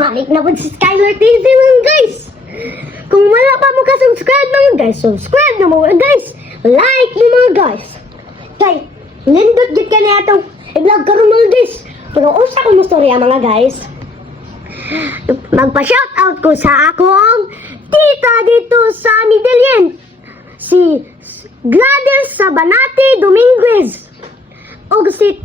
balik na po si Skylar TV mga guys. Kung wala pa mo ka-subscribe mga guys, subscribe na mga guys. Like mo mga guys. Kay, nindot gid ka na itong i-vlog karon mga guys. Pero usa ko mo storya mga guys. Magpa-shoutout ko sa akong tita dito sa Medellin. Si Gladys Sabanati Dominguez. O si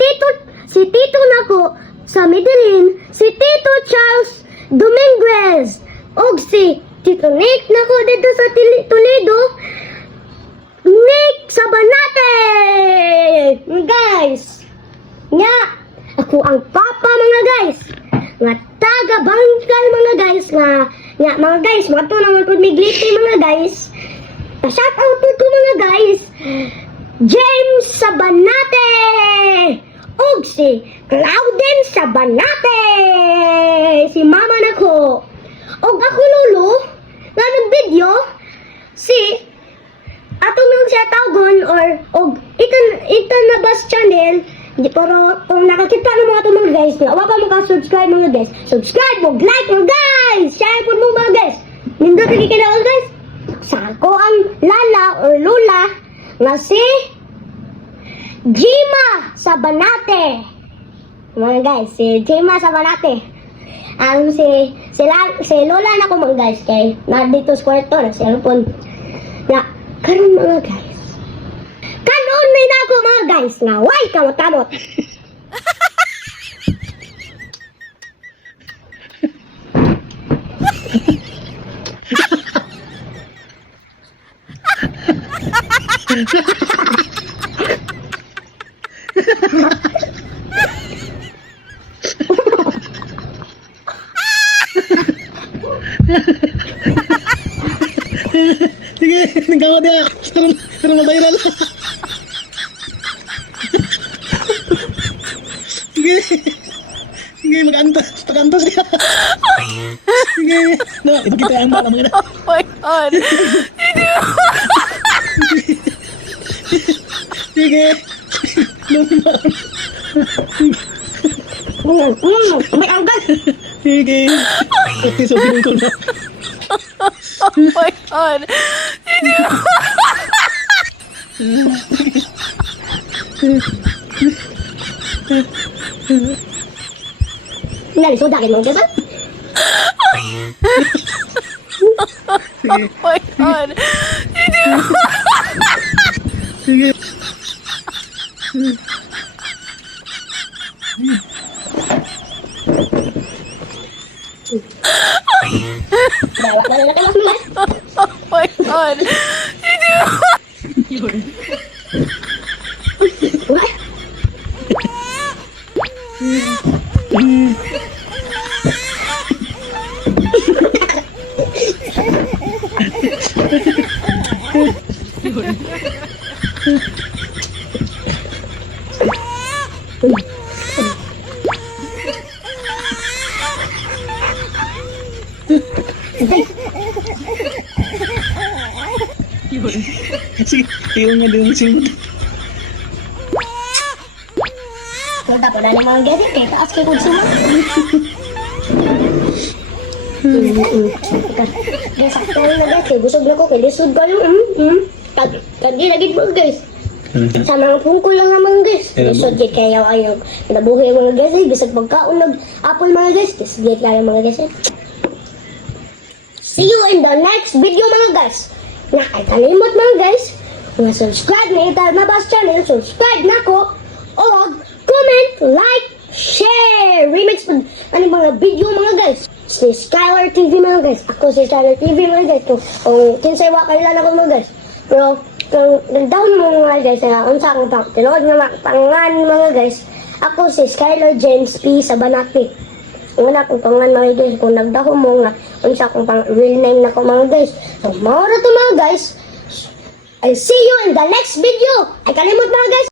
Tito nako sa Medellin, si Tito Charles Dominguez. O si Tito Nick nako dito sa Toledo, Nick Sabanate. Guys, nga ako ang papa mga guys. Nga taga Bangkal mga guys, nga mga guys, mga to naman pud migliti mga guys. Shout out ko mga guys. James Sabanate og si Claudine Sabanate, si mama nako og ako lolo nga nag-video si atong nung siya tawgon or og ito na bus channel. Pero kung nakakita ng mga ito mga guys na wala pa maka-subscribe mga guys, subscribe mo, like mo guys, share po mo mga guys. Nindot lagi kayo guys. Sa ako ang lala or lola nga si Jima Sabanate. Mga guys, si Jima Sabanate. Ang si lola na ko mga guys kay na dito sa kwarto na cellphone. Na karon mga guys. Kanon may na ako mga guys nga way kamot-kamot. Sige, nagkawa dia. Pero mabiral. Sige. Sige, mag-antas siya. Sige. No, ipakita ang bala mga na. Oh my God. Sige. May anggal. Sige. Pati sa pinungkol na. Oh my God. Nalisod akin mga diba? Oh my God. Sige. Oh my God. Sige, yung nga din simot. Kung dapat na mga gadget kaya taas kayo kung suma. Kaya sakto na guys, kaya busog na ko, kaya lisod ka yung Kagi lagi mga guys. Sa mga pungkol lang naman guys. Lisod kaya ayaw nabuhay mga guys. Bisag pagkaon nag-apple mga guys. Sige kaya mga guys. See you in the next video mga guys. Nakakalimot mga guys. Mga subscribe na ito na Bus Channel. Subscribe na ko. O comment, like, share. Remix pa ano mga video mga guys. Si Skylar TV mga guys. Ako si Skylar TV mga guys. Kung kinsay wakailan ako mga guys. Pero kung nagdaon mo mga guys. Unsa akong tinood nga pangan mga guys. Ako si Skylar James P. Sabanati. Una akong pangan mga guys. Kung nagdaon mo nga. Unsa akong real name na ko mga guys. So maura to mga guys. I'll see you in the next video. Ay kalimot mga guys.